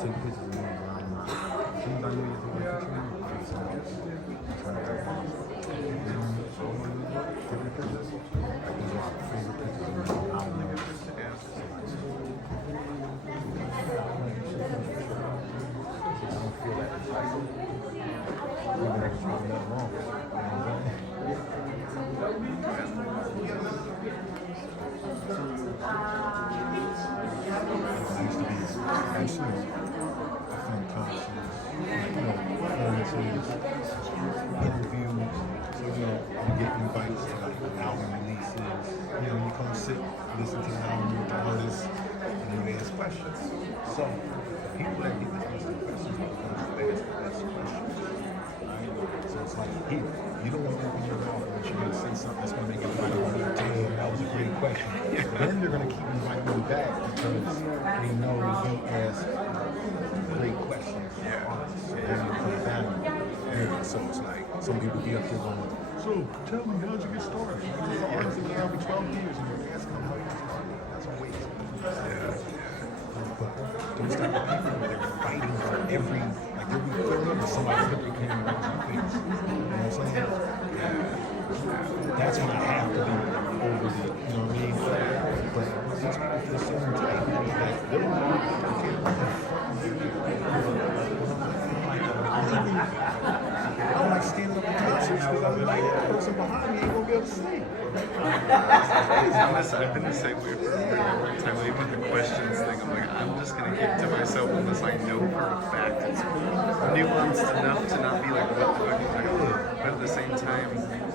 take pictures of me around. As soon as I knew you were doing it, turn it back on. So I'm going to take the pictures. I can just favorite pictures of me. I don't know. I don't feel that excited. Even if it's not nothing wrong. You know what I'm saying? I used to be actually I found concerts, performances, interviews. So, you get invites to like album releases. You come sit, listen to the album with the artists, and you ask questions. So, people that get to ask the questions are the ones that ask the best questions. Right? So it's like, here, you don't want to open your mouth unless you're going to say something that's going to make everybody go, damn, that was a great question. Then they're going to keep inviting you back because they know you ask great questions. So then you put it down. Yeah, so it's like, some people be up there going, so tell me, how'd you get started? You're an artist, been around for 12 years and you're asking them how you got started. That's way too much. But those type of people, they're fighting for every, like every 30 minutes, somebody put their camera on my face. You know what I'm saying? That's when I have to be over the, you know what I mean? But these people feel so entitled that they don't know what they can't I don't like standing up in concerts because I'm like, that person behind me ain't gonna be able to see. I've been the same way for a long time. Even with the questions thing, I'm like, I'm just gonna keep it to myself unless I know for a fact it's nuanced enough to not be like, what the fuck are you talking about? But at the same time,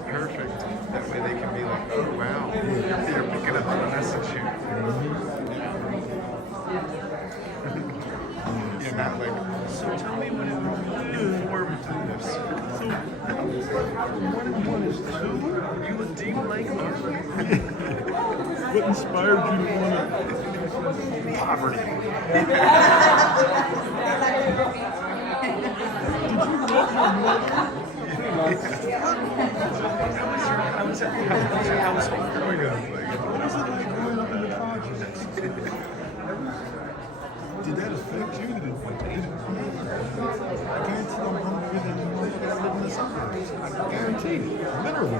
perfect. That way they can be like, oh wow, you're picking up on the message here. You're not like, so tell me what informed this. So, 1 and 1 is 2? Do you like art? What inspired you to want to? Poverty. Did you love your mother? How was your household growing up? What is it like growing up in the projects? Did that affect you? Did it? I guarantee I'm hungrier than the motherfucker that live in the suburbs. I guarantee it. Literally.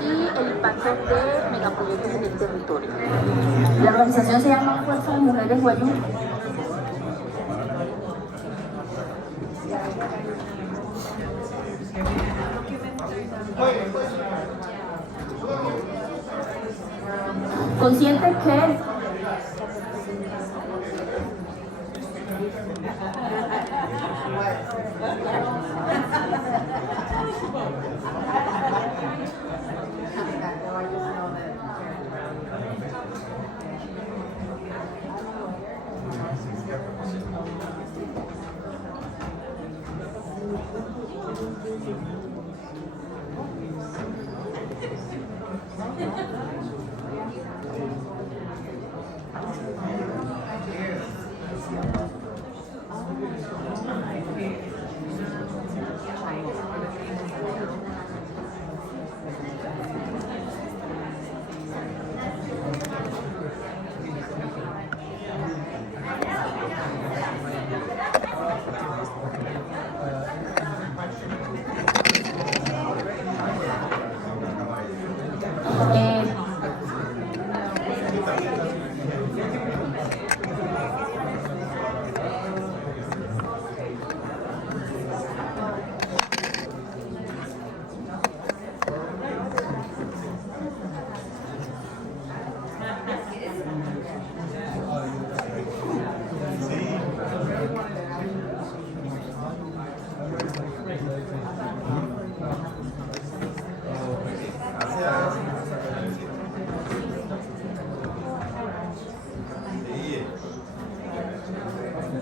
Y el impacto de megaproyectos en el territorio. La organización se llama Fuerza de Mujeres Guayú. Consciente que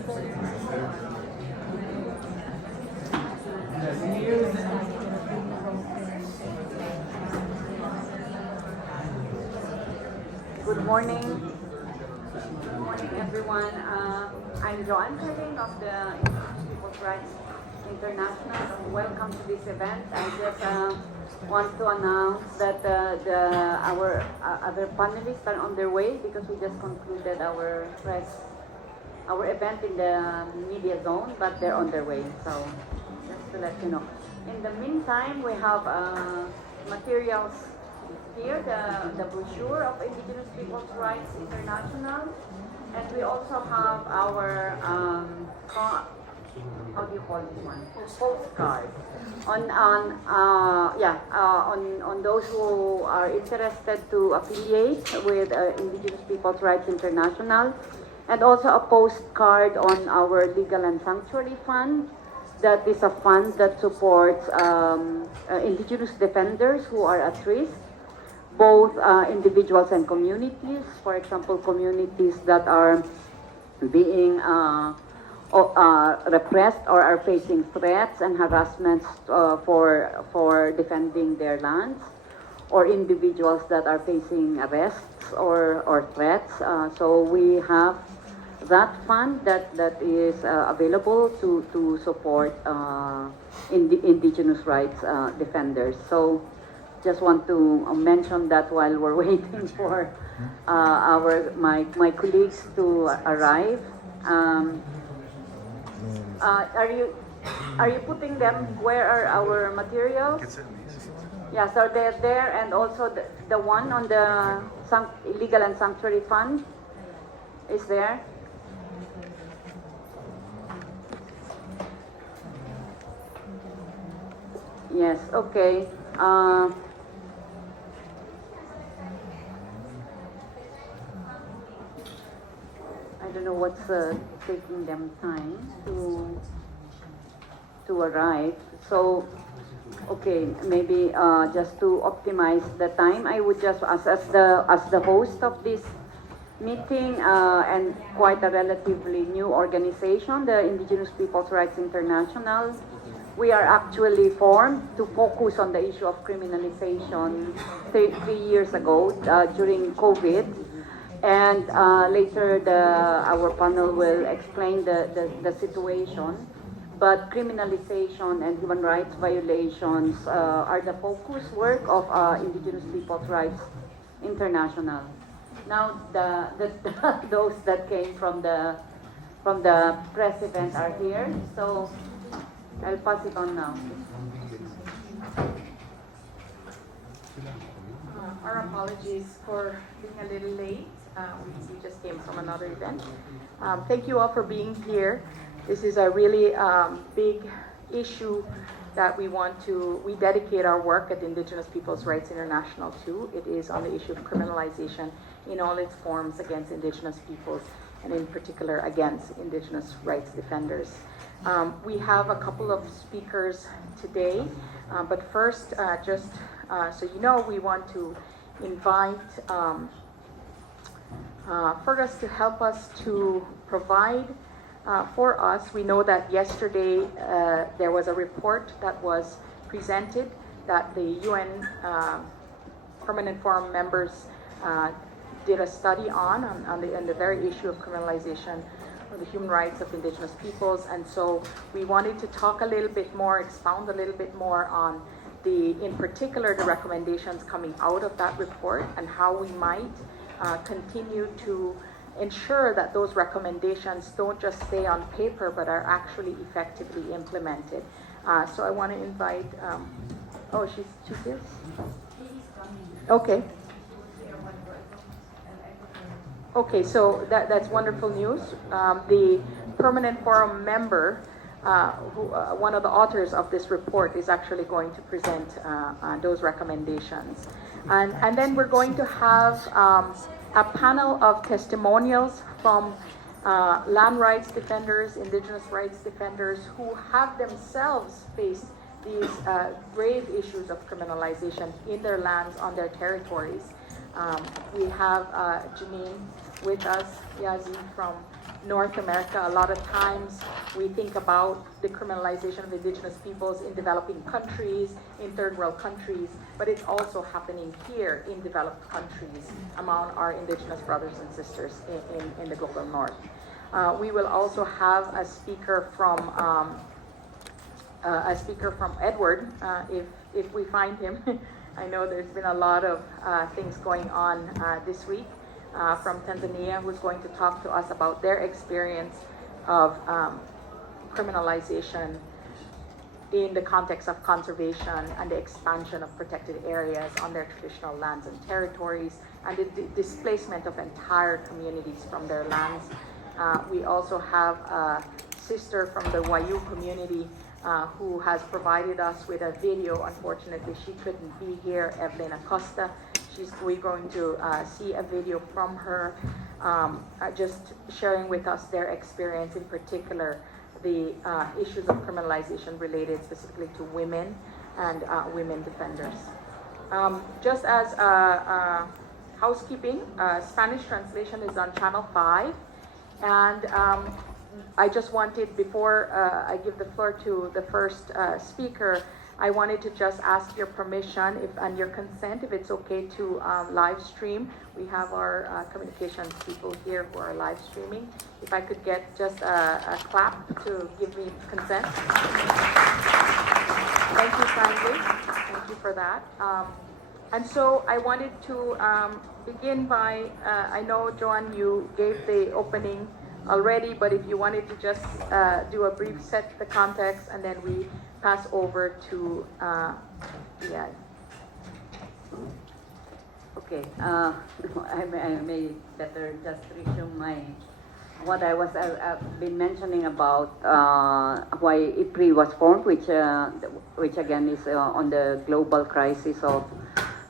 Good morning. Good morning, everyone. I'm Joanne Pelling of the Indigenous Peoples Rights International. Welcome to this event. I just want to announce that our other panelists are on their way because we just concluded our event in the media zone, but they're on their way. So just to let you know. In the meantime, we have materials here, the brochure of Indigenous Peoples Rights International, and we also have our how do you call this one? Postcard on those who are interested to affiliate with Indigenous Peoples Rights International, and also a postcard on our Legal and Sanctuary Fund. That is a fund that supports Indigenous defenders who are at risk, both individuals and communities. For example, communities that are being repressed or are facing threats and harassments for defending their lands, or individuals that are facing arrests or threats. So we have that fund that is available to support indigenous rights defenders. So just want to mention that while we're waiting for my colleagues to arrive. Are you putting them? Where are our materials? It's in these. Yeah, so they're there, and also the one on the Legal and Sanctuary Fund is there. Yes, okay. I don't know what's taking them time to arrive. So, okay, maybe just to optimize the time, I would just, as the host of this meeting and quite a relatively new organization, the Indigenous Peoples Rights International, we are actually formed to focus on the issue of criminalization 3 years ago during COVID. And later our panel will explain the situation. But criminalization and human rights violations are the focus work of Indigenous Peoples Rights International. Now, those that came from the press event are here. So I'll pass it on now. Our apologies for being a little late. We just came from another event. Thank you all for being here. This is a really big issue that we dedicate our work at Indigenous Peoples Rights International to. It is on the issue of criminalization in all its forms against Indigenous peoples, and in particular against Indigenous rights defenders. We have a couple of speakers today, but first, just so you know, we want to invite Fergus to help us to provide for us. We know that yesterday there was a report that was presented that the UN Permanent Forum members did a study on the very issue of criminalization of the human rights of Indigenous peoples. And so we wanted to talk a little bit more, expound a little bit more on in particular, the recommendations coming out of that report and how we might continue to ensure that those recommendations don't just stay on paper but are actually effectively implemented. So I want to invite, she's here? Okay. Okay, so that's wonderful news. The Permanent Forum member, one of the authors of this report, is actually going to present those recommendations. And then we're going to have a panel of testimonials from land rights defenders, Indigenous rights defenders who have themselves faced these grave issues of criminalization in their lands, on their territories. We have Janine with us, Yazi, from North America. A lot of times we think about the criminalization of indigenous peoples in developing countries, in third world countries, but it's also happening here in developed countries among our indigenous brothers and sisters in the global north. We will also have a speaker from Edward, if we find him. I know there's been a lot of things going on this week. From Tanzania, who's going to talk to us about their experience of criminalization in the context of conservation and the expansion of protected areas on their traditional lands and territories, and the displacement of entire communities from their lands. We also have a sister from the Wayu community who has provided us with a video. Unfortunately, she couldn't be here, Evelyn Acosta. We're going to see a video from her, just sharing with us their experience, in particular the issues of criminalization related specifically to women and women defenders. Just as housekeeping, Spanish translation is on Channel 5, and I just wanted, before I give the floor to the first speaker, I wanted to just ask your permission and your consent, if it's okay to live stream. We have our communications people here who are live streaming. If I could get just a clap to give me consent. Thank you kindly. Thank you for that. And so I wanted to begin by, I know, Joan, you gave the opening already, but if you wanted to just do a brief set the context, and then we pass over to yeah. Okay, I may better just resume what I was been mentioning about why IPRI was formed, which again is on the global crisis of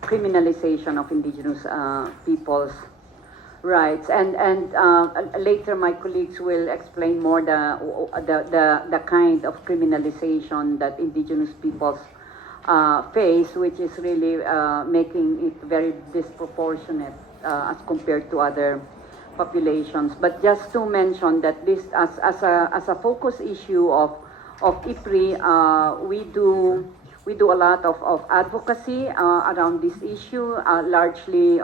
criminalization of indigenous peoples' rights, and later my colleagues will explain more the kind of criminalization that indigenous peoples face, which is really making it very disproportionate as compared to other populations. But just to mention that this, as a focus issue of IPRI, we do a lot of advocacy around this issue, largely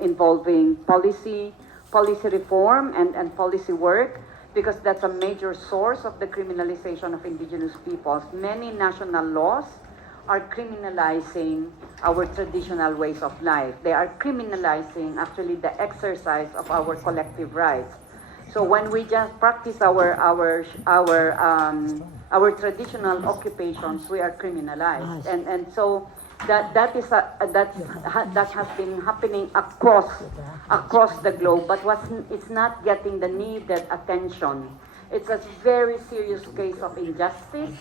involving policy reform and policy work, because that's a major source of the criminalization of indigenous peoples. Many national laws are criminalizing our traditional ways of life. They are criminalizing actually the exercise of our collective rights. So when we just practice our traditional occupations, we are criminalized, and so that has been happening across the globe, but it's not getting the needed attention. It's a very serious case of injustice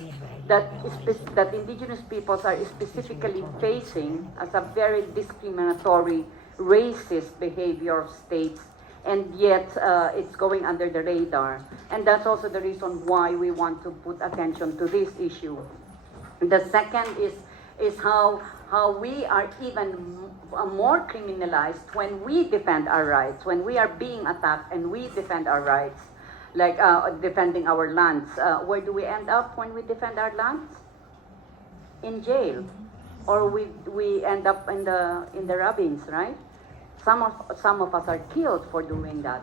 that indigenous peoples are specifically facing as a very discriminatory, racist behavior of states, and yet it's going under the radar. And that's also the reason why we want to put attention to this issue. The second is how we are even more criminalized when we defend our rights, when we are being attacked and we defend our rights, like defending our lands. Where do we end up when we defend our lands? In jail, or we end up in the ravines, right? Some of us are killed for doing that.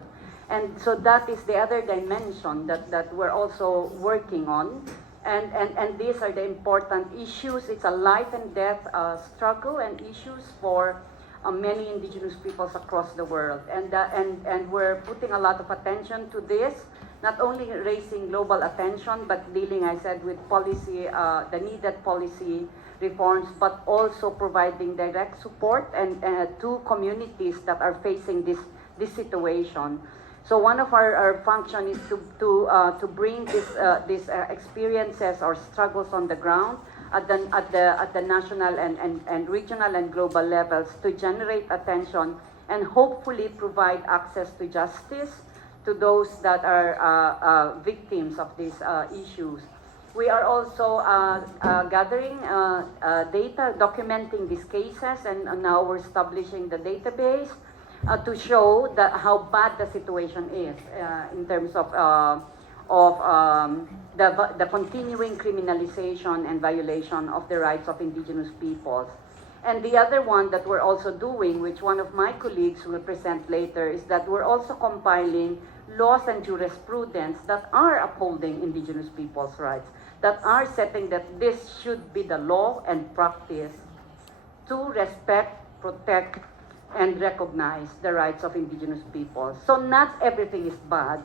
And so that is the other dimension that we're also working on. And these are the important issues. It's a life and death struggle and issues for many indigenous peoples across the world. And we're putting a lot of attention to this, not only raising global attention, but dealing, I said, with policy, the needed policy reforms, but also providing direct support and to communities that are facing this situation. So one of our function is to bring these experiences or struggles on the ground at the national and regional and global levels to generate attention and hopefully provide access to justice to those that are victims of these issues. We are also gathering data, documenting these cases, and now we're establishing the database. to show how bad the situation is in terms of the continuing criminalization and violation of the rights of indigenous peoples. And the other one that we're also doing, which one of my colleagues will present later, is that we're also compiling laws and jurisprudence that are upholding indigenous peoples' rights, that are setting that this should be the law and practice to respect, protect, and recognize the rights of indigenous peoples. So not everything is bad.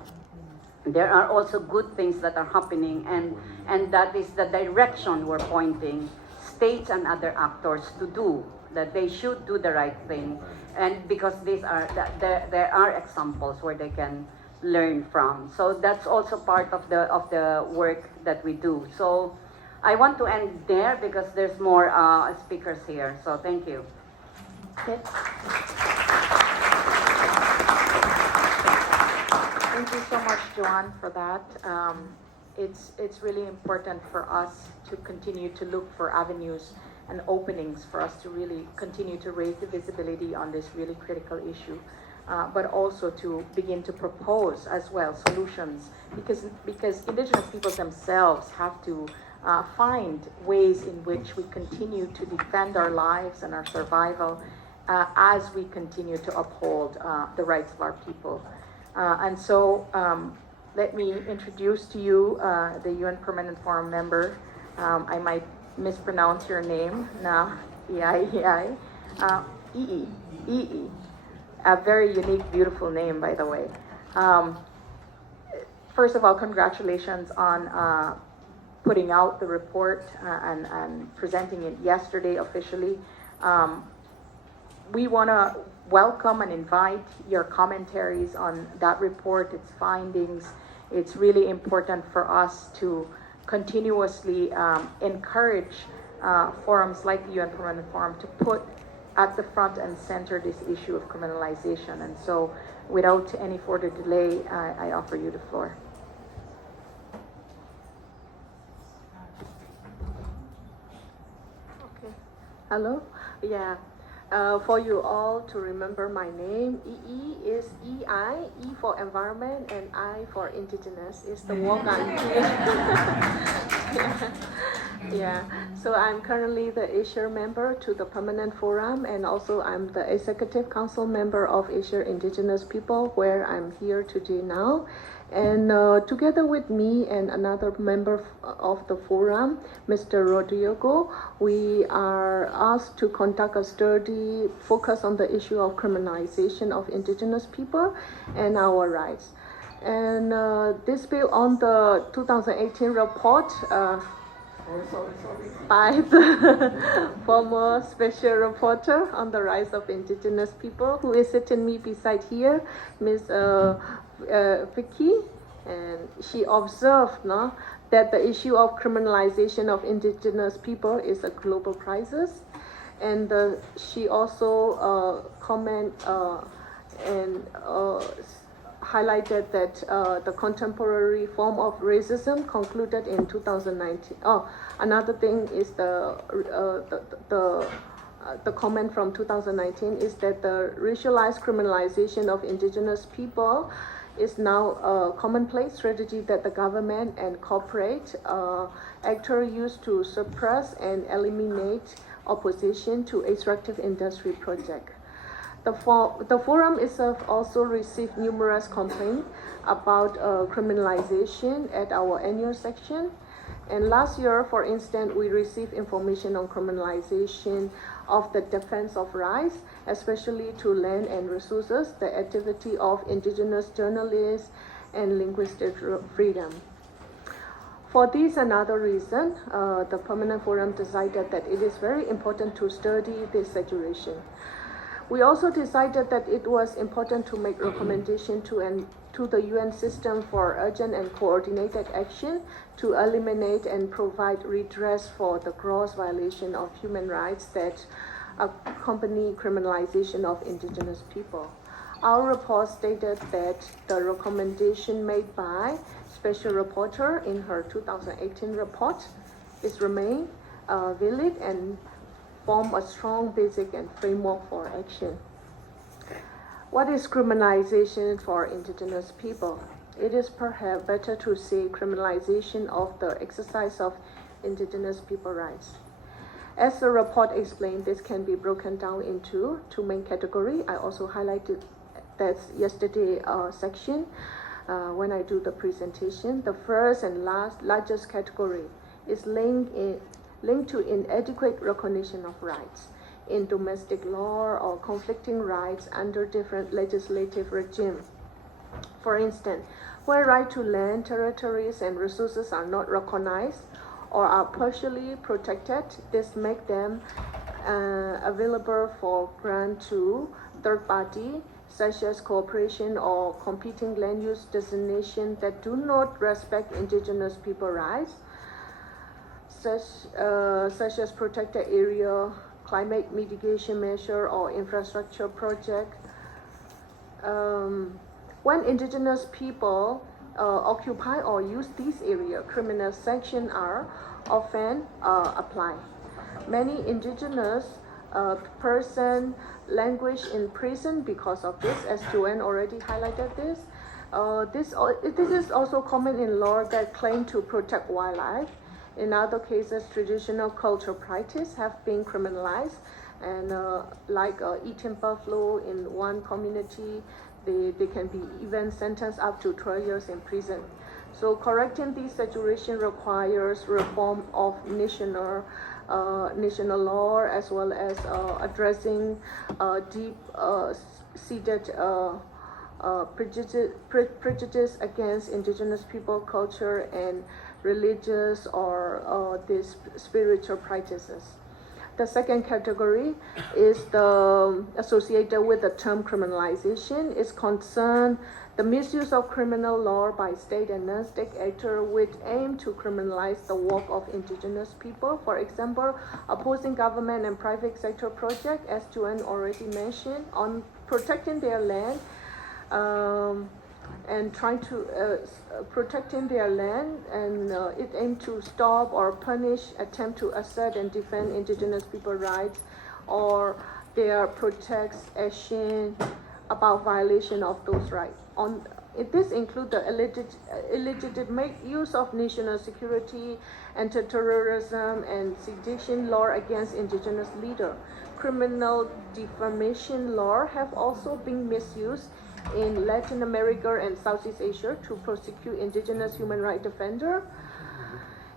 There are also good things that are happening, and that is the direction we're pointing states and other actors to do, that they should do the right thing, and because there are examples where they can learn from. So that's also part of the work that we do. So I want to end there because there's more speakers here. So thank you. Okay. Thank you so much, Joanne, for that. It's really important for us to continue to look for avenues and openings for us to really continue to raise the visibility on this really critical issue, but also to begin to propose as well solutions, because indigenous peoples themselves have to find ways in which we continue to defend our lives and our survival as we continue to uphold the rights of our people. And so let me introduce to you the UN Permanent Forum member. I might mispronounce your name now, Ii. A very unique, beautiful name, by the way. First of all, congratulations on putting out the report and presenting it yesterday officially. We want to welcome and invite your commentaries on that report, its findings. It's really important for us to continuously encourage forums like the UN Permanent Forum to put at the front and center this issue of criminalization. And so without any further delay, I offer you the floor. Okay. Hello? Yeah. For you all to remember my name, EE is EI, E for environment, and I for indigenous is the work I'm doing. Yeah, so I'm currently the Asia member to the Permanent Forum, and also I'm the Executive Council member of Asia Indigenous People, where I'm here today now. And together with me and another member of the forum, Mr. Rodrigo, we are asked to conduct a study focused on the issue of criminalization of indigenous people and our rights. And this built on the 2018 report by the former special reporter on the rights of indigenous people, who is sitting me beside here, Ms. Vicky, and she observed that the issue of criminalization of indigenous people is a global crisis, and she also highlighted that the contemporary form of racism concluded in 2019. Oh, another thing is the comment from 2019 is that the racialized criminalization of indigenous people is now a commonplace strategy that the government and corporate actors use to suppress and eliminate opposition to extractive industry projects. The forum itself also received numerous complaints about criminalization at our annual section. And last year, for instance, we received information on criminalization of the defense of rights, especially to land and resources, the activity of indigenous journalists, and linguistic freedom. For this and other reason, the Permanent Forum decided that it is very important to study this situation. We also decided that it was important to make recommendation to the UN system for urgent and coordinated action to eliminate and provide redress for the gross violation of human rights that accompany criminalization of indigenous people. Our report stated that the recommendation made by Special Reporter in her 2018 report is remain valid and form a strong basic and framework for action. What is criminalization for indigenous people? It is perhaps better to say criminalization of the exercise of indigenous people rights. As the report explained, this can be broken down into two main categories. I also highlighted that yesterday section when I do the presentation. The first and largest category is linked to inadequate recognition of rights in domestic law or conflicting rights under different legislative regimes. For instance, where right to land, territories, and resources are not recognized or are partially protected, this makes them available for grant to third party, such as cooperation or competing land use designations that do not respect indigenous people rights, such as protected area, climate mitigation measure, or infrastructure project. When indigenous people occupy or use these areas, criminal sanctions are often applied. Many indigenous persons languish in prison because of this, as Joanne already highlighted this. This is also common in law that claim to protect wildlife. In other cases, traditional cultural practices have been criminalized, and like eating buffalo in one community, they can be even sentenced up to 12 years in prison. So correcting this situation requires reform of national law, as well as addressing deep-seated prejudice against indigenous people culture and religious or these spiritual practices. The second category is associated with the term criminalization. Is concerned the misuse of criminal law by state and non-state actors with aim to criminalize the work of indigenous people. For example, opposing government and private sector projects, as Joanne already mentioned, on protecting their land and trying to protecting their land, and it aims to stop or punish attempt to assert and defend indigenous people rights, or their protest action about violation of those rights. This includes the illegitimate use of national security, anti-terrorism, and sedition law against indigenous leaders. Criminal defamation law have also been misused in Latin America and Southeast Asia to prosecute indigenous human rights defenders.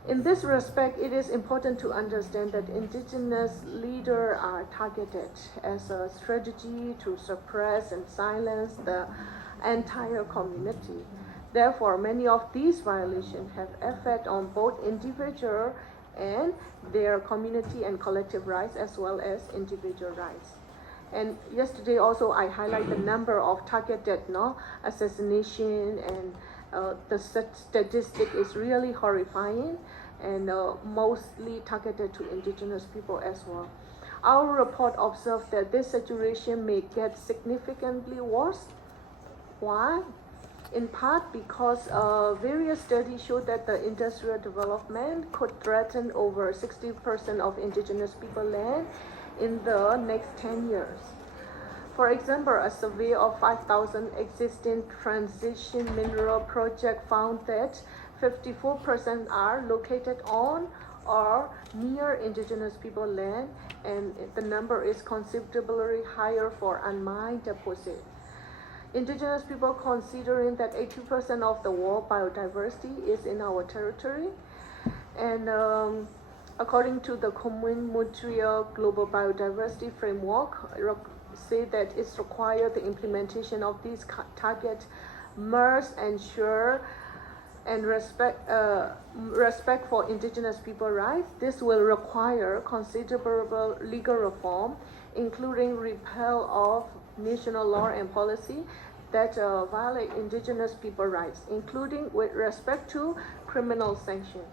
In this respect, it is important to understand that indigenous leaders are targeted as a strategy to suppress and silence the entire community. Therefore, many of these violations have effect on both individual and their community and collective rights, as well as individual rights. And yesterday also I highlight the number of targeted assassination, and the statistic is really horrifying, and mostly targeted to indigenous people as well. Our report observed that this situation may get significantly worse. Why? In part because various studies show that the industrial development could threaten over 60% of indigenous people land in the next 10 years. For example, a survey of 5,000 existing transition mineral projects found that 54% are located on or near indigenous people land, and the number is considerably higher for unmined deposits. Indigenous people, considering that 80% of the world biodiversity is in our territory, and according to the Montreal Global Biodiversity Framework, say that it's required the implementation of these targets must ensure and respect for indigenous people rights. This will require considerable legal reform, including repeal of national law and policy that violate indigenous people rights, including with respect to criminal sanctions.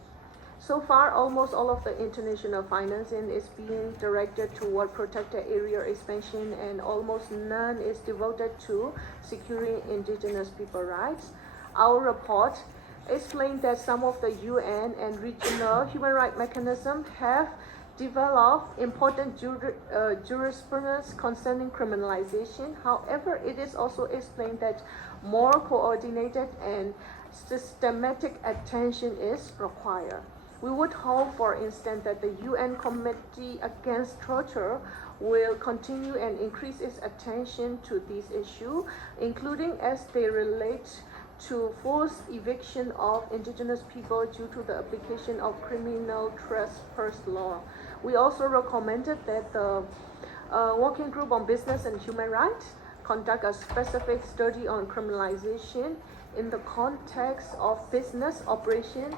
So far, almost all of the international financing is being directed toward protected area expansion, and almost none is devoted to securing indigenous people rights. Our report explained that some of the UN and regional human rights mechanisms have develop important jurisprudence concerning criminalization. However, it is also explained that more coordinated and systematic attention is required. We would hope, for instance, that the UN Committee Against Torture will continue and increase its attention to this issue, including as they relate to forced eviction of indigenous people due to the application of criminal trespass law. We also recommended that the Working Group on Business and Human Rights conduct a specific study on criminalization in the context of business operation,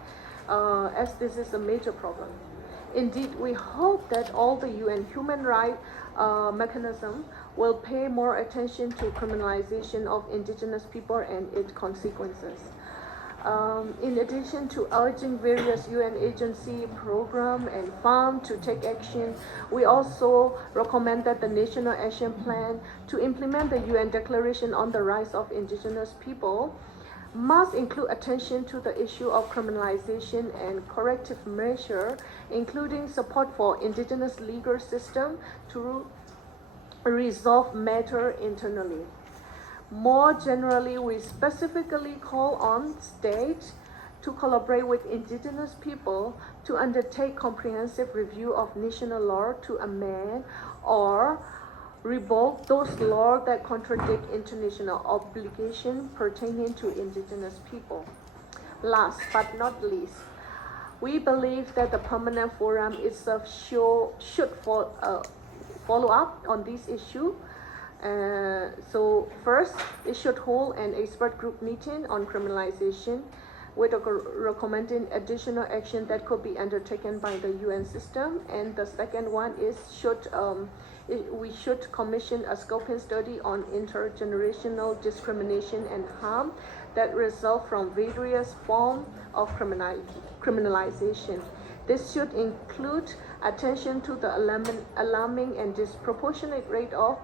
as this is a major problem. Indeed, we hope that all the UN human rights mechanism will pay more attention to criminalization of indigenous people and its consequences. In addition to urging various UN agency, program, and fund to take action, we also recommend that the National Action Plan to implement the UN Declaration on the Rights of Indigenous People must include attention to the issue of criminalization and corrective measure, including support for indigenous legal system to resolve matter internally. More generally, we specifically call on states to collaborate with indigenous people to undertake comprehensive review of national law to amend or revoke those laws that contradict international obligations pertaining to indigenous people. Last but not least, we believe that the permanent forum itself should follow up on this issue. So first, it should hold an expert group meeting on criminalization with recommending additional action that could be undertaken by the UN system. And the second one is we should commission a scoping study on intergenerational discrimination and harm that result from various forms of criminalization. This should include attention to the alarming and disproportionate rate of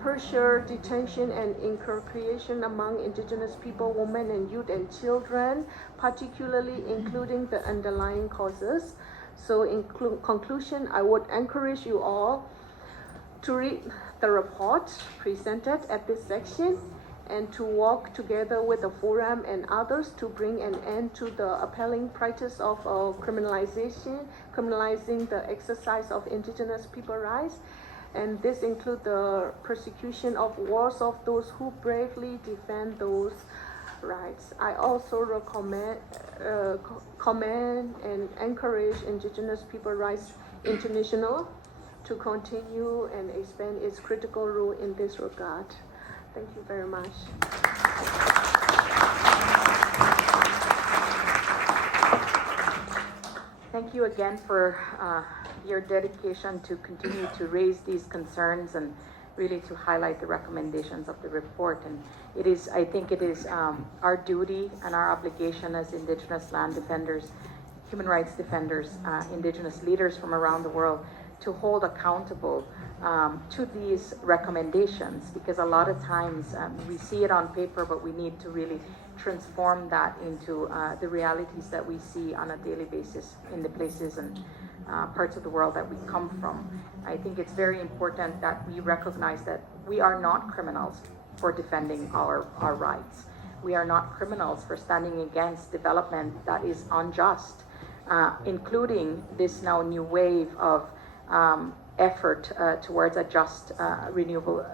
pressure, detention, and incarceration among indigenous people, women, and youth and children, particularly including the underlying causes. So in conclusion, I would encourage you all to read the report presented at this section and to work together with the forum and others to bring an end to the appalling practice of criminalizing the exercise of indigenous people rights. And this includes the persecution of wars of those who bravely defend those rights. I also commend and encourage Indigenous People Rights International to continue and expand its critical role in this regard. Thank you very much. Thank you again for your dedication to continue to raise these concerns and really to highlight the recommendations of the report. And I think it is our duty and our obligation as Indigenous land defenders, human rights defenders, Indigenous leaders from around the world to hold accountable to these recommendations, because a lot of times we see it on paper, but we need to really transform that into the realities that we see on a daily basis in the places and parts of the world that we come from. I think it's very important that we recognize that we are not criminals for defending our rights. We are not criminals for standing against development that is unjust, including this now new wave of effort towards a just renewable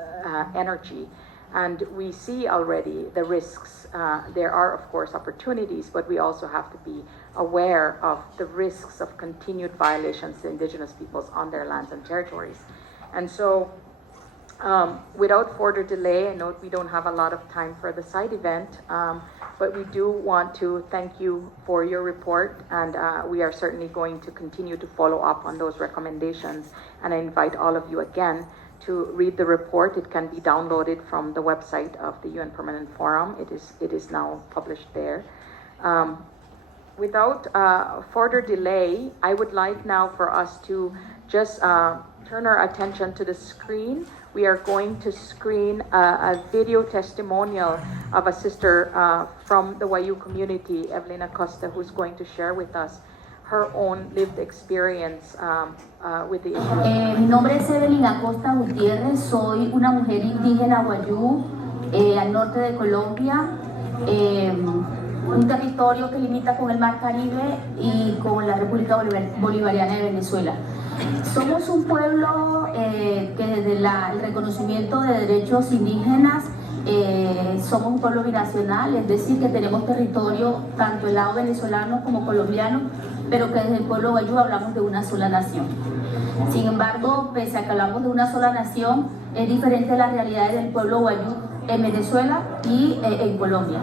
energy. And we see already the risks. There are, of course, opportunities, but we also have to be aware of the risks of continued violations to Indigenous peoples on their lands and territories. And so, without further delay, I know we don't have a lot of time for the side event, but we do want to thank you for your report, and we are certainly going to continue to follow up on those recommendations. And I invite all of you again to read the report. It can be downloaded from the website of the UN Permanent Forum. It is now published there. Without further delay, I would like now for us to just turn our attention to the screen. We are going to screen a video testimonial of a sister from the Wayu community, Evelyn Acosta, who's going to share with us her own lived experience with the issue. Mi nombre es Evelyn Acosta Gutiérrez, soy una mujer indígena guayú al norte de Colombia, un territorio que limita con el Mar Caribe y con la República Bolivariana de Venezuela. Somos un pueblo que desde el reconocimiento de derechos indígenas somos un pueblo binacional, es decir, que tenemos territorio tanto el lado venezolano como colombiano, pero que desde el pueblo guayú hablamos de una sola nación. Sin embargo, pese a que hablamos de una sola nación, es diferente la realidad del pueblo guayú en Venezuela y en Colombia.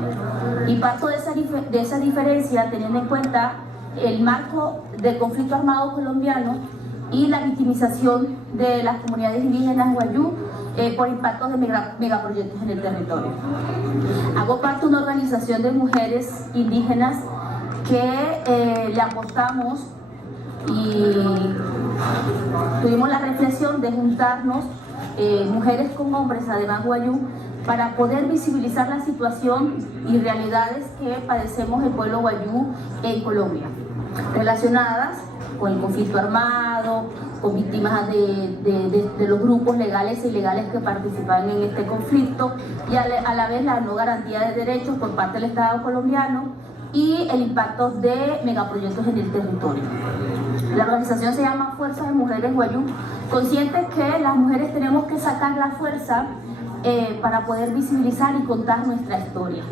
Y parto de esa diferencia teniendo en cuenta el marco del conflicto armado colombiano y la victimización de las comunidades indígenas guayú por impactos de megaproyectos en el territorio. Hago parte de una organización de mujeres indígenas que le apostamos y tuvimos la reflexión de juntarnos mujeres con hombres, además guayú, para poder visibilizar la situación y realidades que padecemos el pueblo guayú en Colombia, relacionadas con el conflicto armado, con víctimas de los grupos legales e ilegales que participan en este conflicto y a la vez la no garantía de derechos por parte del Estado colombiano y el impacto de megaproyectos en el territorio. La organización se llama Fuerza de Mujeres Guayú, conscientes que las mujeres tenemos que sacar la fuerza para poder visibilizar y contar nuestra historia.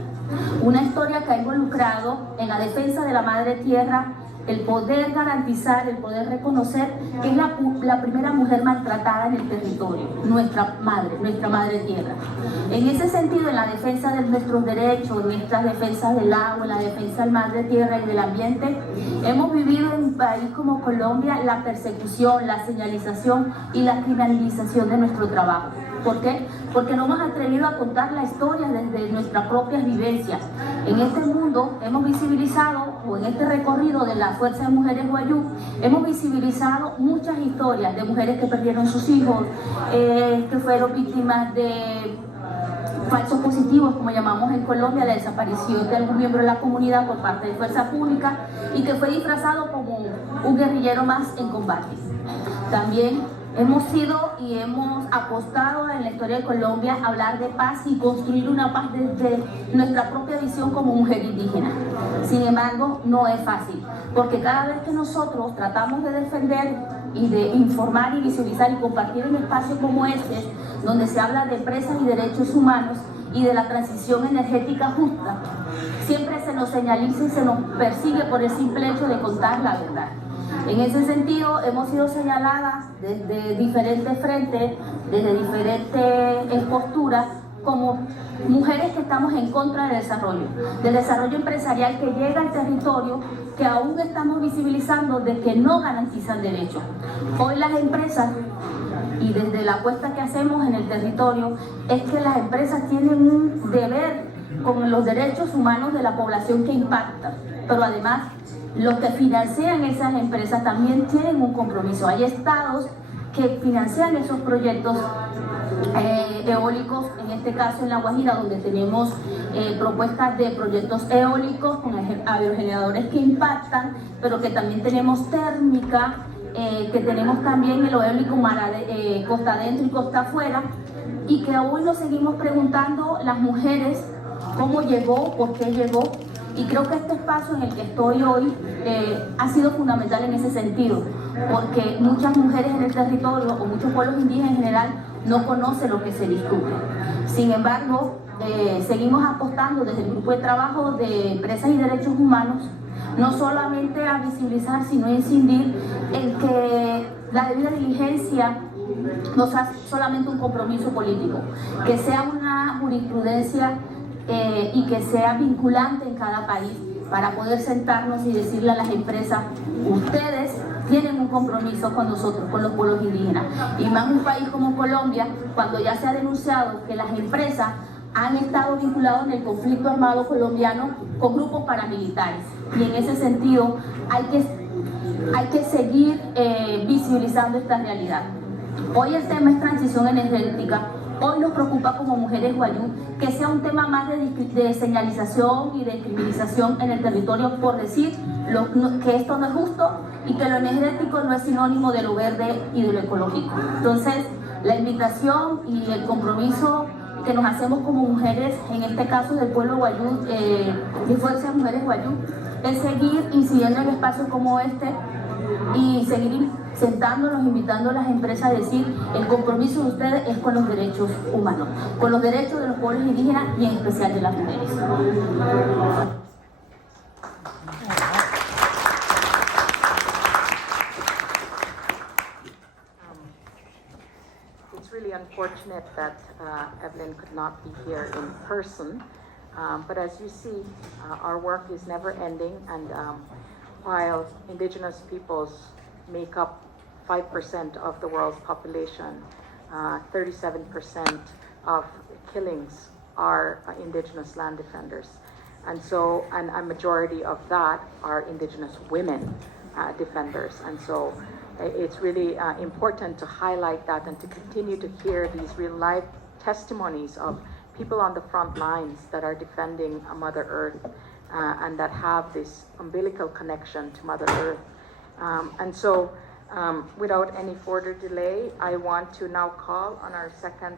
Una historia que ha involucrado en la defensa de la madre tierra, el poder garantizar, el poder reconocer que es la primera mujer maltratada en el territorio, nuestra madre tierra. En ese sentido, en la defensa de nuestros derechos, en estas defensas del agua, en la defensa del madre tierra y del ambiente, hemos vivido en un país como Colombia la persecución, la señalización y la criminalización de nuestro trabajo. ¿Por qué? Porque no hemos atrevido a contar la historia desde nuestras propias vivencias. En este mundo hemos visibilizado, o en este recorrido de la Fuerza de Mujeres Guayú, hemos visibilizado muchas historias de mujeres que perdieron sus hijos, que fueron víctimas de falsos positivos, como llamamos en Colombia, la desaparición de algún miembro de la comunidad por parte de fuerza pública y que fue disfrazado como un guerrillero más en combate. También hemos sido y hemos apostado en la historia de Colombia a hablar de paz y construir una paz desde nuestra propia visión como mujer indígena. Sin embargo, no es fácil, porque cada vez que nosotros tratamos de defender y de informar y visibilizar y compartir un espacio como este, donde se habla de empresas y derechos humanos y de la transición energética justa, siempre se nos señaliza y se nos persigue por el simple hecho de contar la verdad. En ese sentido, hemos sido señaladas desde diferentes frentes, desde diferentes posturas, como mujeres que estamos en contra del desarrollo empresarial que llega al territorio, que aún estamos visibilizando de que no garantizan derechos. Hoy las empresas, y desde la apuesta que hacemos en el territorio, es que las empresas tienen un deber con los derechos humanos de la población que impacta, pero además los que financian esas empresas también tienen un compromiso. Hay estados que financian esos proyectos eólicos, en este caso en La Guajira, donde tenemos propuestas de proyectos eólicos con aerogeneradores que impactan, pero que también tenemos térmica, que tenemos también el eólico costa adentro y costa afuera, y que hoy nos seguimos preguntando las mujeres cómo llegó, por qué llegó. Y creo que este espacio en el que estoy hoy ha sido fundamental en ese sentido, porque muchas mujeres en el territorio o muchos pueblos indígenas en general no conocen lo que se discute. Sin embargo, seguimos apostando desde el grupo de trabajo de empresas y derechos humanos, no solamente a visibilizar, sino a incidir en que la debida diligencia no sea solamente un compromiso político, que sea una jurisprudencia y que sea vinculante en cada país para poder sentarnos y decirle a las empresas: ustedes tienen un compromiso con nosotros, con los pueblos indígenas. Y más un país como Colombia, cuando ya se ha denunciado que las empresas han estado vinculadas en el conflicto armado colombiano con grupos paramilitares. Y en ese sentido hay que seguir visibilizando esta realidad. Hoy el tema es transición energética. hoy nos preocupa como mujeres guayú que sea un tema más de señalización y de criminalización en el territorio por decir que esto no es justo y que lo energético no es sinónimo de lo verde y de lo ecológico. Entonces, la invitación y el compromiso que nos hacemos como mujeres, en este caso del pueblo guayú, de Fuerza de Mujeres Guayú, es seguir incidiendo en espacios como este y seguir sentándonos, invitando a las empresas a decir el compromiso de ustedes es con los derechos humanos, con los derechos de los pueblos indígenas y en especial de las mujeres. It's really unfortunate that Evelyn could not be here in person, but as you see, our work is never ending, and while Indigenous peoples make up 5% of the world's population, 37% of killings are Indigenous land defenders. And so, and a majority of that are Indigenous women defenders. And so it's really important to highlight that and to continue to hear these real life testimonies of people on the front lines that are defending Mother Earth and that have this umbilical connection to Mother Earth. And so, without any further delay, I want to now call on our second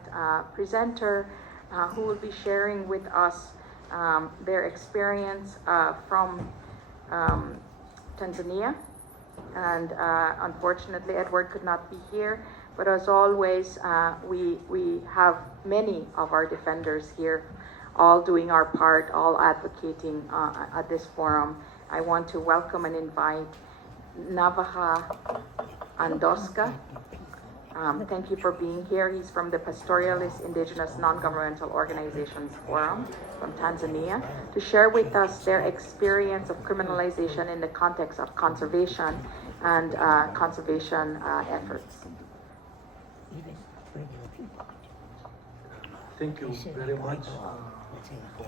presenter who will be sharing with us their experience from Tanzania. And unfortunately, Edward could not be here, but as always, we have many of our defenders here, all doing our part, all advocating at this forum. I want to welcome and invite Navaja Andoska. Thank you for being here. He's from the Pastoralist Indigenous Non-Governmental Organizations Forum from Tanzania to share with us their experience of criminalization in the context of conservation and conservation efforts. Thank you very much for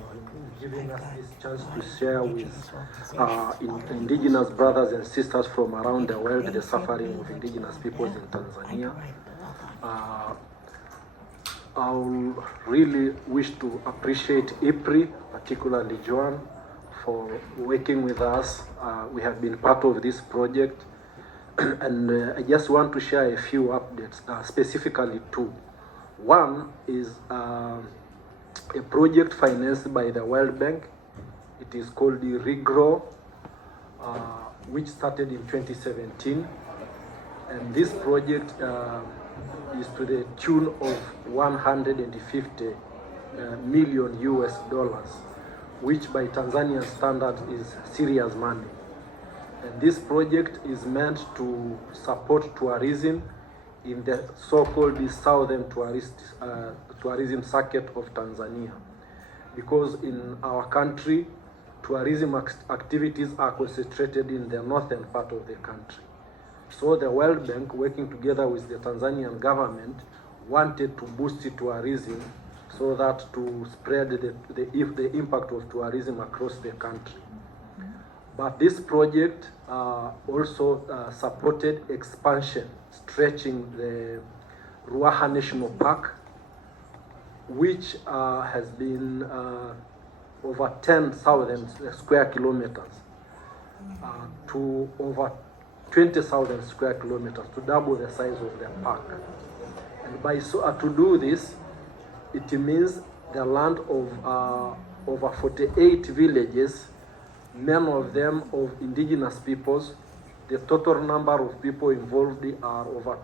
giving us this chance to share with Indigenous brothers and sisters from around the world the suffering of Indigenous peoples in Tanzania. I really wish to appreciate IPRI, particularly Joan, for working with us. We have been part of this project, and I just want to share a few updates, specifically two. One is a project financed by the World Bank. It is called the REGROW, which started in 2017. And this project is to the tune of 150 million US dollars, which by Tanzanian standards is serious money. And this project is meant to support tourism in the so-called southern tourism circuit of Tanzania. Because in our country, tourism activities are concentrated in the northern part of the country. So the World Bank, working together with the Tanzanian government, wanted to boost tourism so that to spread the impact of tourism across the country. But this project also supported expansion, stretching the Ruaha National Park, which has been over 10,000 square kilometers to over 20,000 square kilometers, to double the size of the park. And by to do this, it means the land of over 48 villages, many of them of indigenous peoples. The total number of people involved are over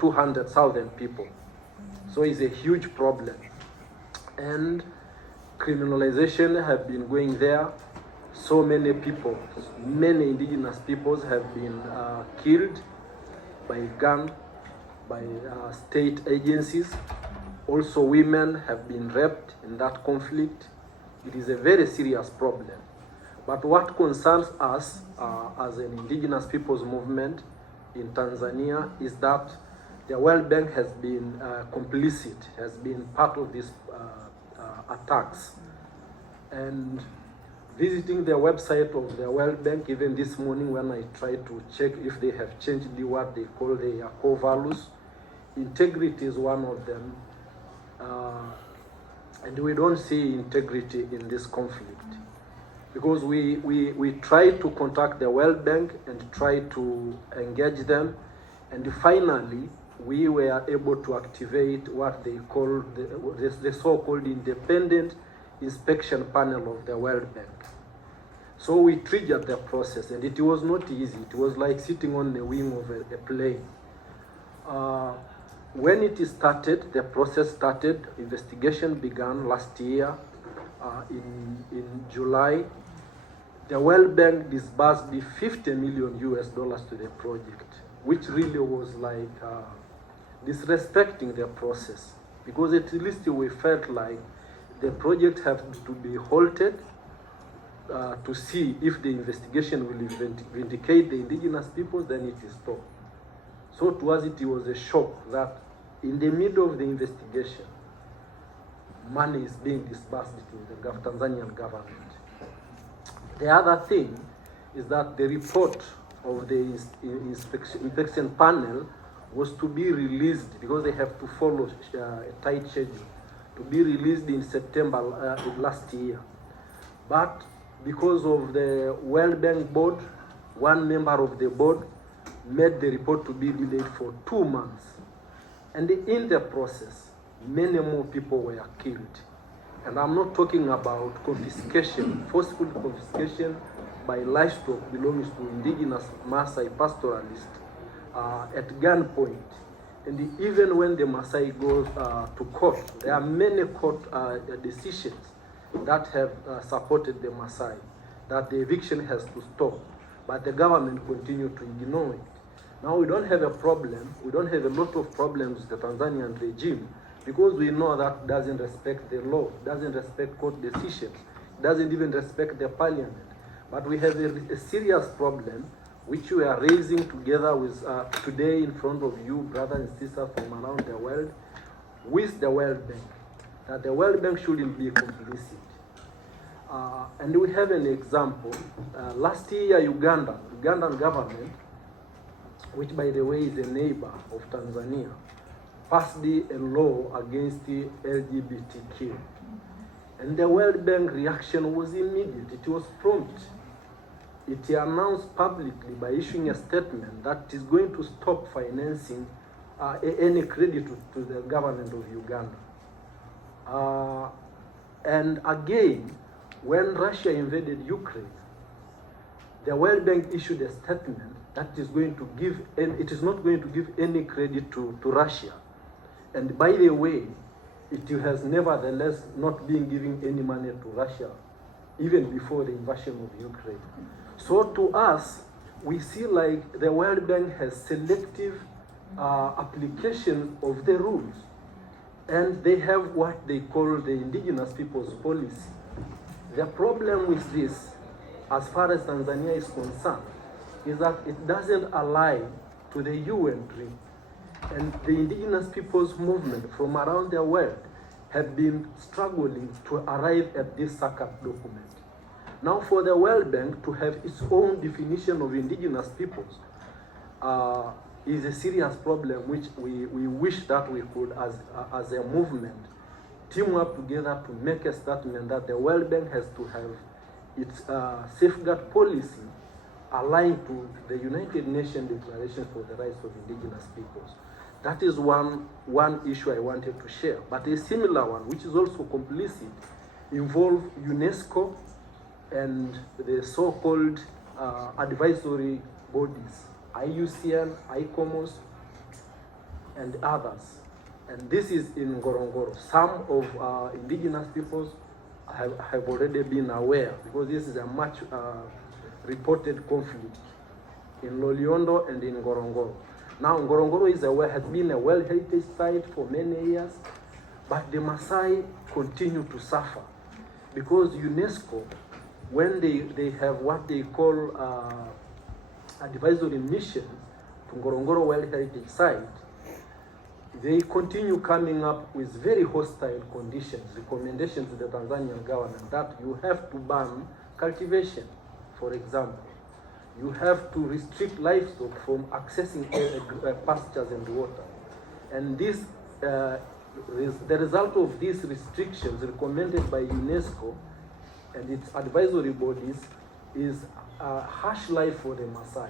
200,000 people. So it's a huge problem. And criminalization have been going there. So many people, many indigenous peoples have been killed by gun, by state agencies. Also women have been raped in that conflict. It is a very serious problem. But what concerns us as an indigenous peoples movement in Tanzania is that the World Bank has been complicit, has been part of these attacks. And visiting the website of the World Bank, even this morning when I tried to check if they have changed what they call their core values, integrity is one of them. And we don't see integrity in this conflict. Because we try to contact the World Bank and try to engage them, and finally we were able to activate what they call the so-called independent inspection panel of the World Bank. So we triggered the process, and it was not easy. It was like sitting on the wing of a plane. When it started, the process started, investigation began last year in July. The World Bank disbursed the $50 million to the project, which really was like disrespecting the process, because at least we felt like the project had to be halted to see if the investigation will vindicate the indigenous peoples, then it is stopped. So to us it was a shock that in the middle of the investigation, money is being disbursed to the Tanzanian government. The other thing is that the report of the inspection panel was to be released, because they have to follow a tight schedule, to be released in September last year. But because of the World Bank board, one member of the board made the report to be delayed for 2 months. And in the process, many more people were killed. And I'm not talking about confiscation, forceful confiscation by livestock belonging to indigenous Maasai pastoralists at gunpoint. And even when the Maasai goes to court, there are many court decisions that have supported the Maasai, that the eviction has to stop, but the government continued to ignore it. Now we don't have a problem, we don't have a lot of problems with the Tanzanian regime, because we know that doesn't respect the law, doesn't respect court decisions, doesn't even respect the parliament. But we have a serious problem, which we are raising together with today in front of you, brothers and sisters from around the world, with the World Bank, that the World Bank shouldn't be complicit. And we have an example. Last year, Ugandan government, which by the way is a neighbor of Tanzania, passed a law against the LGBTQ. And the World Bank reaction was immediate, it was prompt. It announced publicly by issuing a statement that it is going to stop financing any credit to the government of Uganda. And again, when Russia invaded Ukraine, the World Bank issued a statement that is going to give, and it is not going to give any credit to Russia. And by the way, it has nevertheless not been giving any money to Russia, even before the invasion of Ukraine. So to us, we see like the World Bank has selective application of the rules. And they have what they call the Indigenous Peoples policy. The problem with this, as far as Tanzania is concerned, is that it doesn't align to the UN dream. And the indigenous peoples movement from around the world have been struggling to arrive at this SACP document. Now for the World Bank to have its own definition of indigenous peoples is a serious problem, which we wish that we could, as a movement, team up together to make a statement that the World Bank has to have its safeguard policy aligned to the United Nations Declaration for the Rights of Indigenous Peoples. That is one issue I wanted to share. But a similar one, which is also complicit, involves UNESCO and the so-called advisory bodies, IUCN, ICOMOS, and others. And this is in Ngorongoro. Some of indigenous peoples have already been aware, because this is a much reported conflict in Loliondo and in Ngorongoro. Now Ngorongoro has been a World Heritage Site for many years, but the Maasai continue to suffer, because UNESCO, when they have what they call advisory missions to Ngorongoro World Heritage Site, they continue coming up with very hostile conditions, recommendations to the Tanzanian government that you have to ban cultivation, for example. You have to restrict livestock from accessing pastures and water. And this, the result of these restrictions recommended by UNESCO and its advisory bodies is a harsh life for the Maasai.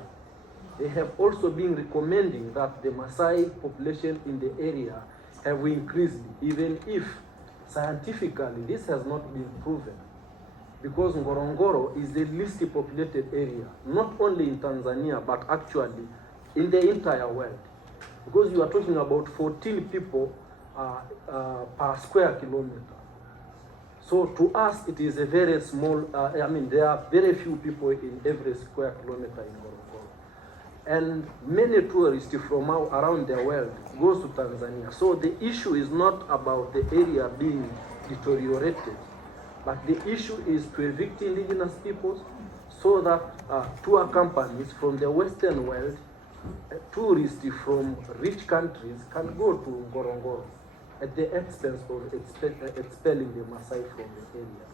They have also been recommending that the Maasai population in the area have increased, even if scientifically this has not been proven. Because Ngorongoro is the least populated area, not only in Tanzania, but actually in the entire world. Because you are talking about 14 people per square kilometer. So to us, it is a very small, there are very few people in every square kilometer in Ngorongoro. And many tourists from around the world goes to Tanzania. So the issue is not about the area being deteriorated, but the issue is to evict indigenous peoples so that tour companies from the Western world, tourists from rich countries can go to Ngorongoro at the expense of expelling the Maasai from the area.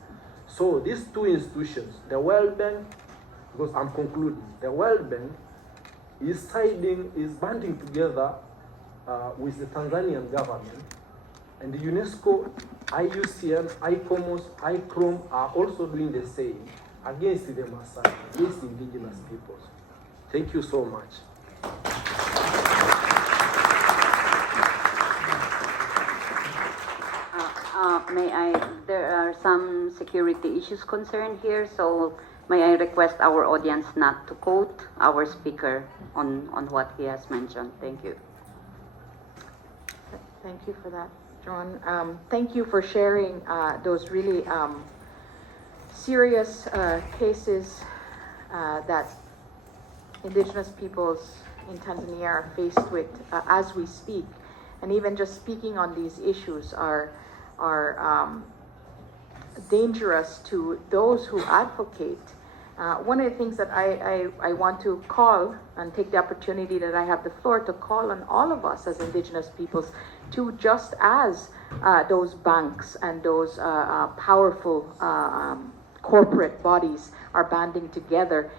So these two institutions, the World Bank, because I'm concluding, the World Bank is banding together with the Tanzanian government, and the UNESCO, IUCN, ICOMOS, ICROM are also doing the same against the Maasai, against indigenous peoples. Thank you so much. There are some security issues concerned here, so may I request our audience not to quote our speaker on what he has mentioned. Thank you. Thank you for that, John. Thank you for sharing those really serious cases that indigenous peoples in Tanzania are faced with as we speak. And even just speaking on these issues are dangerous to those who advocate. One of the things that I want to call and take the opportunity that I have the floor to call on all of us as indigenous peoples to, just as those banks and those powerful corporate bodies are banding together,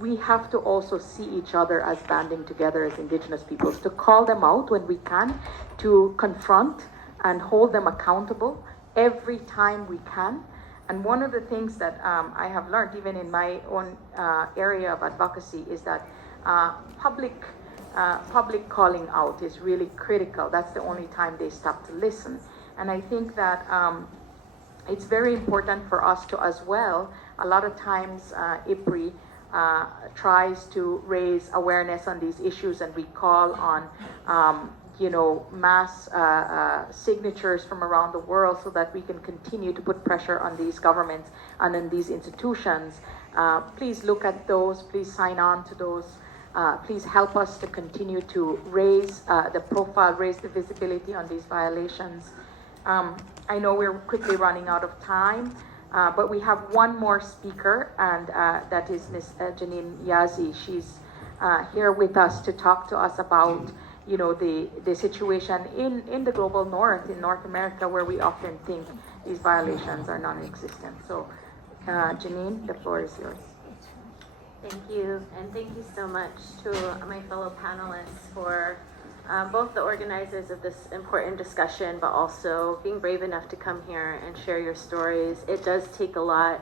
we have to also see each other as banding together as indigenous peoples, to call them out when we can, to confront and hold them accountable every time we can. And one of the things that I have learned, even in my own area of advocacy, is that public calling out is really critical. That's the only time they stop to listen. And I think that it's very important for us to as well. A lot of times IPRI tries to raise awareness on these issues, and we call on mass signatures from around the world so that we can continue to put pressure on these governments and on these institutions. Please look at those, please sign on to those. Please help us to continue to raise the profile, raise the visibility on these violations. I know we're quickly running out of time, but we have one more speaker, and that is Ms. Janine Yazi. She's here with us to talk to us about the situation in the global north, in North America, where we often think these violations are non-existent. So, Janine, the floor is yours. Thank you, and thank you so much to my fellow panelists for both the organizers of this important discussion, but also being brave enough to come here and share your stories. It does take a lot.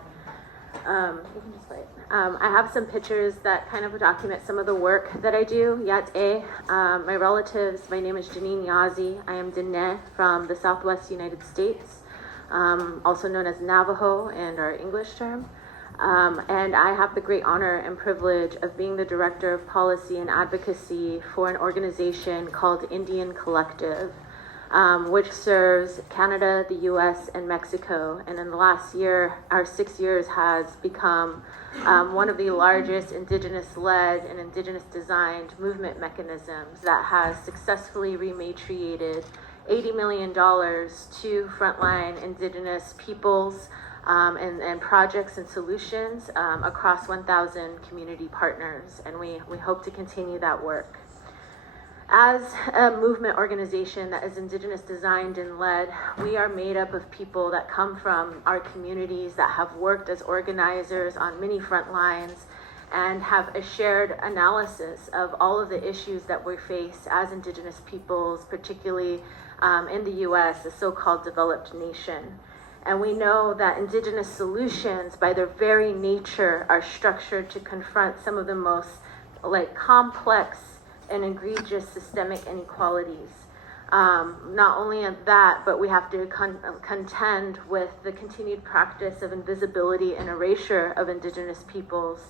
You can just wait. I have some pictures that kind of document some of the work that I do. Yat'e, my relatives, my name is Janine Yazi. I am Diné from the Southwest United States, also known as Navajo in our English term. And I have the great honor and privilege of being the Director of Policy and Advocacy for an organization called Indian Collective, which serves Canada, the US, and Mexico. And in the last year, our 6 years, has become one of the largest Indigenous-led and Indigenous-designed movement mechanisms that has successfully rematriated $80 million to frontline Indigenous peoples and projects and solutions across 1,000 community partners. And we hope to continue that work. As a movement organization that is Indigenous designed and led, we are made up of people that come from our communities, that have worked as organizers on many front lines, and have a shared analysis of all of the issues that we face as Indigenous peoples, particularly in the US, a so-called developed nation. And we know that Indigenous solutions, by their very nature, are structured to confront some of the most complex and egregious systemic inequalities. Not only that, but we have to contend with the continued practice of invisibility and erasure of Indigenous peoples,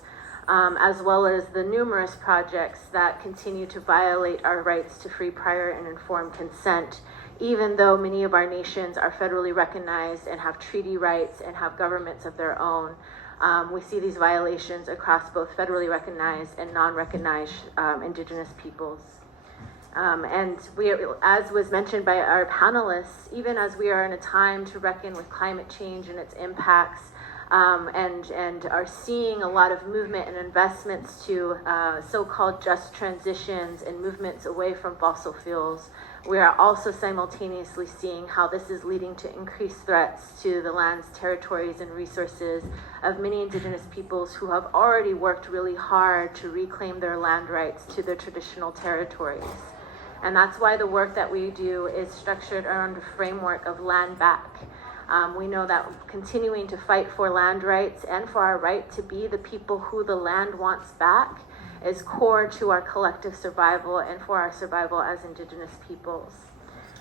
as well as the numerous projects that continue to violate our rights to free, prior, and informed consent, even though many of our nations are federally recognized and have treaty rights and have governments of their own. We see these violations across both federally recognized and non-recognized Indigenous peoples. And we, as was mentioned by our panelists, even as we are in a time to reckon with climate change and its impacts, and are seeing a lot of movement and investments to so-called just transitions and movements away from fossil fuels, we are also simultaneously seeing how this is leading to increased threats to the lands, territories, and resources of many Indigenous peoples who have already worked really hard to reclaim their land rights to their traditional territories. And that's why the work that we do is structured around the framework of land back. We know that continuing to fight for land rights and for our right to be the people who the land wants back is core to our collective survival and for our survival as Indigenous peoples.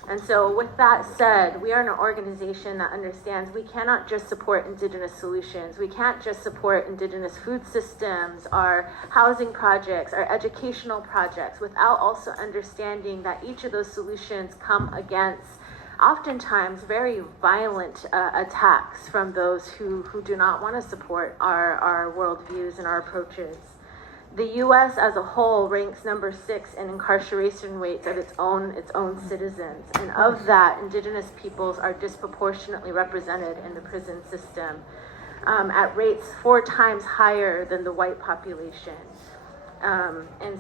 And so with that said, we are an organization that understands we cannot just support Indigenous solutions. We can't just support Indigenous food systems, our housing projects, our educational projects, without also understanding that each of those solutions come against oftentimes very violent attacks from those who do not want to support our worldviews and our approaches. The U.S. as a whole ranks number 6 in incarceration rates of its own citizens, and of that, Indigenous peoples are disproportionately represented in the prison system at rates 4 times higher than the white population. And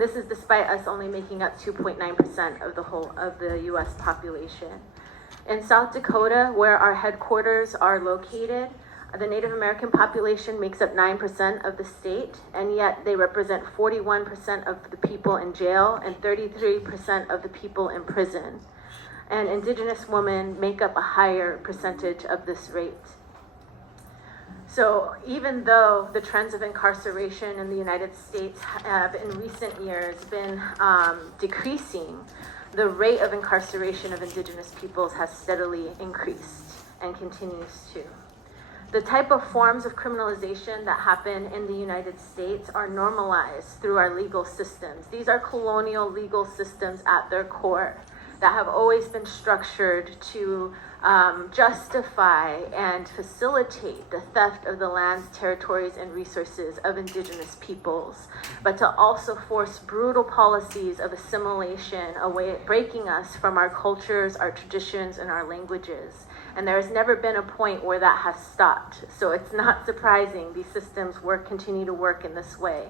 this is despite us only making up 2.9% of the U.S. population. In South Dakota, where our headquarters are located, the Native American population makes up 9% of the state, and yet they represent 41% of the people in jail and 33% of the people in prison. And Indigenous women make up a higher percentage of this rate. So even though the trends of incarceration in the United States have in recent years been decreasing, the rate of incarceration of Indigenous peoples has steadily increased and continues to. The type of forms of criminalization that happen in the United States are normalized through our legal systems. These are colonial legal systems at their core that have always been structured to justify and facilitate the theft of the lands, territories, and resources of Indigenous peoples, but to also force brutal policies of assimilation away, breaking us from our cultures, our traditions, and our languages. And there has never been a point where that has stopped. So it's not surprising these systems continue to work in this way.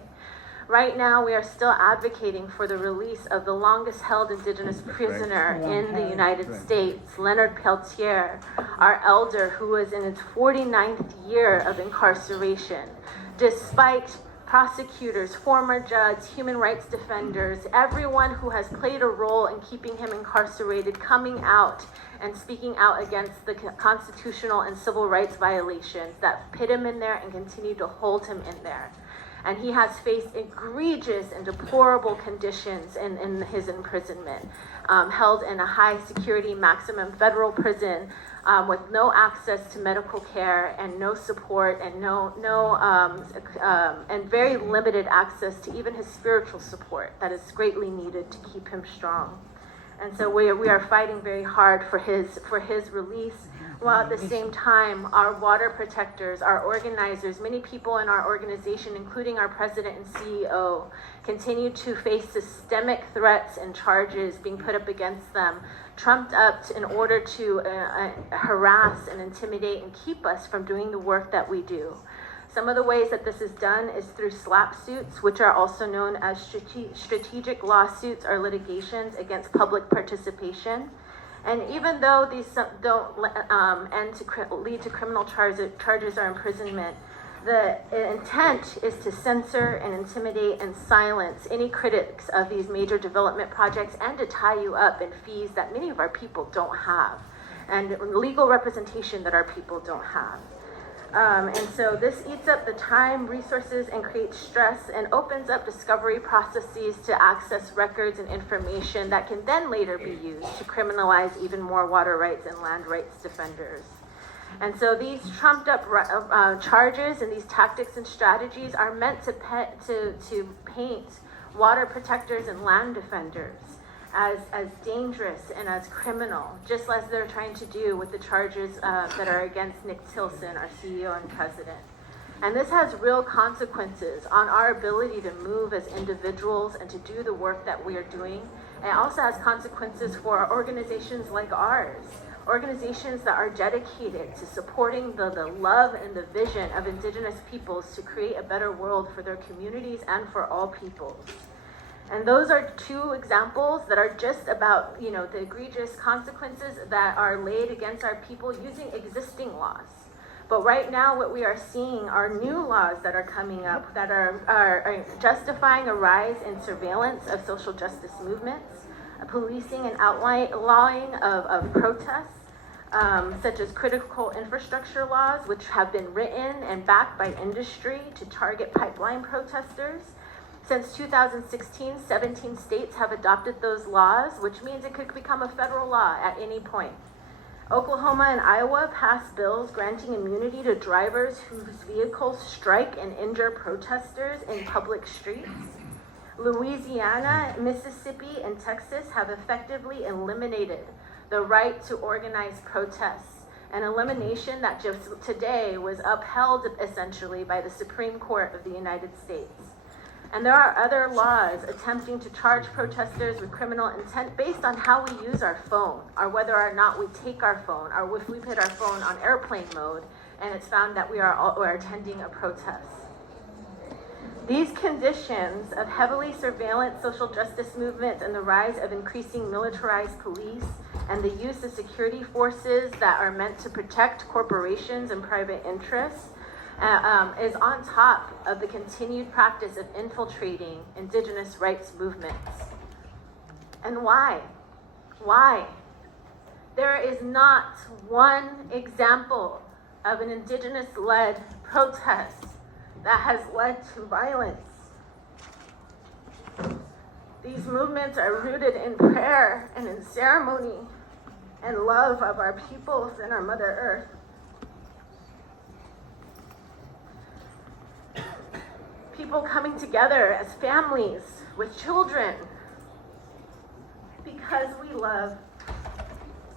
Right now, we are still advocating for the release of the longest held Indigenous prisoner in the United States, Leonard Peltier, our elder who is in his 49th year of incarceration, despite prosecutors, former judges, human rights defenders, everyone who has played a role in keeping him incarcerated, coming out and speaking out against the constitutional and civil rights violations that put him in there and continue to hold him in there. And he has faced egregious and deplorable conditions in his imprisonment, held in a high security maximum federal prison with no access to medical care and no support and and very limited access to even his spiritual support that is greatly needed to keep him strong. And so we are fighting very hard for his release, while at the same time, our water protectors, our organizers, many people in our organization, including our president and CEO, continue to face systemic threats and charges being put up against them, trumped up in order to harass and intimidate and keep us from doing the work that we do. Some of the ways that this is done is through SLAP suits, which are also known as strategic lawsuits or litigations against public participation. And even though these don't lead to criminal charges or imprisonment, The intent is to censor and intimidate and silence any critics of these major development projects and to tie you up in fees that many of our people don't have and legal representation that our people don't have. And so this eats up the time, resources, and creates stress and opens up discovery processes to access records and information that can then later be used to criminalize even more water rights and land rights defenders. And so these trumped up charges and these tactics and strategies are meant to paint water protectors and land defenders as dangerous and as criminal, just as they're trying to do with the charges that are against Nick Tilson, our CEO and president. And this has real consequences on our ability to move as individuals and to do the work that we are doing. And it also has consequences for organizations like ours, organizations that are dedicated to supporting the love and the vision of Indigenous peoples to create a better world for their communities and for all peoples. And those are two examples that are just about, the egregious consequences that are laid against our people using existing laws. But right now, what we are seeing are new laws that are coming up that are justifying a rise in surveillance of social justice movements, policing and outlawing of protests, such as critical infrastructure laws, which have been written and backed by industry to target pipeline protesters. Since 2016, 17 states have adopted those laws, which means it could become a federal law at any point. Oklahoma and Iowa passed bills granting immunity to drivers whose vehicles strike and injure protesters in public streets. Louisiana, Mississippi, and Texas have effectively eliminated the right to organize protests, an elimination that just today was upheld essentially by the Supreme Court of the United States. And there are other laws attempting to charge protesters with criminal intent based on how we use our phone, or whether or not we take our phone, or if we put our phone on airplane mode and it's found that we are attending a protest. These conditions of heavily surveillance social justice movements and the rise of increasing militarized police and the use of security forces that are meant to protect corporations and private interests is on top of the continued practice of infiltrating Indigenous rights movements. And why? Why? There is not one example of an Indigenous-led protest that has led to violence. These movements are rooted in prayer and in ceremony and love of our peoples and our Mother Earth. People coming together as families with children because we love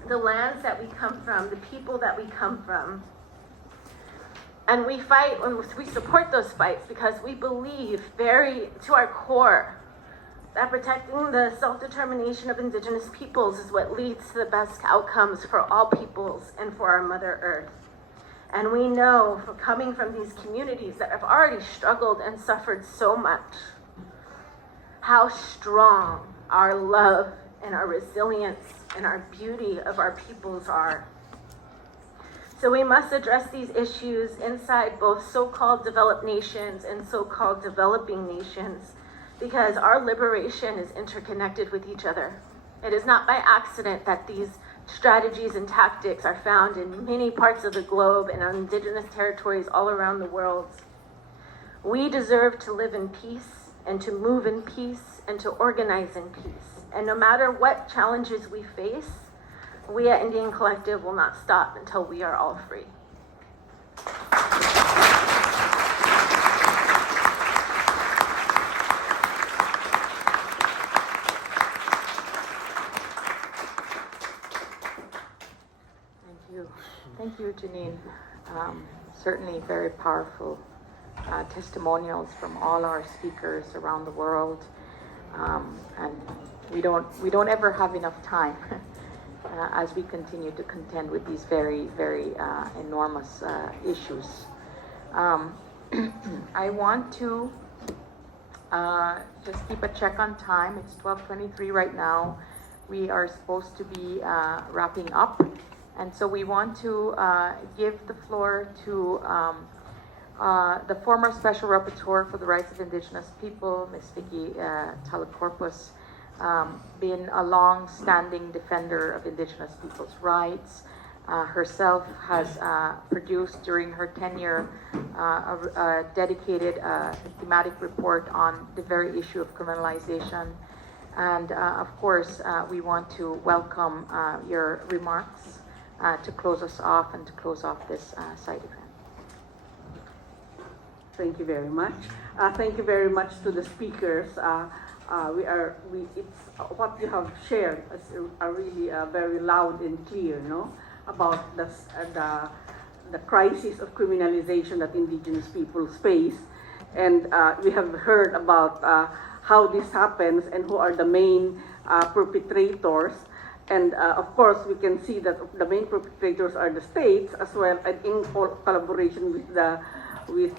the lands that we come from, the people that we come from. And we fight and we support those fights because we believe very to our core that protecting the self-determination of Indigenous peoples is what leads to the best outcomes for all peoples and for our Mother Earth. And we know, for coming from these communities that have already struggled and suffered so much, how strong our love and our resilience and our beauty of our peoples are. So we must address these issues inside both so-called developed nations and so-called developing nations, because our liberation is interconnected with each other. It is not by accident that these strategies and tactics are found in many parts of the globe and on Indigenous territories all around the world. We deserve to live in peace and to move in peace and to organize in peace. And no matter what challenges we face, we at Indian Collective will not stop until we are all free. Thank you, Janine. Certainly very powerful testimonials from all our speakers around the world. And we don't ever have enough time as we continue to contend with these very, very enormous issues. I want to just keep a check on time. It's 12:23 right now. We are supposed to be wrapping up. And so we want to give the floor to The former Special Rapporteur for the Rights of Indigenous People, Ms. Vicky Talacorpus, been a long-standing defender of Indigenous people's rights. Herself has produced during her tenure a dedicated thematic report on the very issue of criminalization. And of course, we want to welcome your remarks to close us off and to close off this side event. Thank you very much. Thank you very much to the speakers. It's what you have shared is really very loud and clear, no, about the crisis of criminalization that Indigenous peoples face, and we have heard about how this happens and who are the main perpetrators. And of course, we can see that the main perpetrators are the states as well, and in collaboration with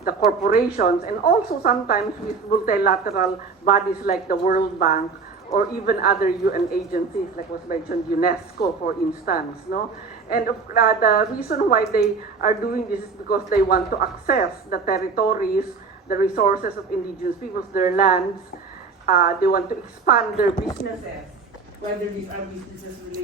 the corporations, and also sometimes with multilateral bodies like the World Bank or even other UN agencies, like was mentioned, UNESCO, for instance, no? And the reason why they are doing this is because they want to access the territories, the resources of Indigenous peoples, their lands. They want to expand their businesses, whether these are businesses related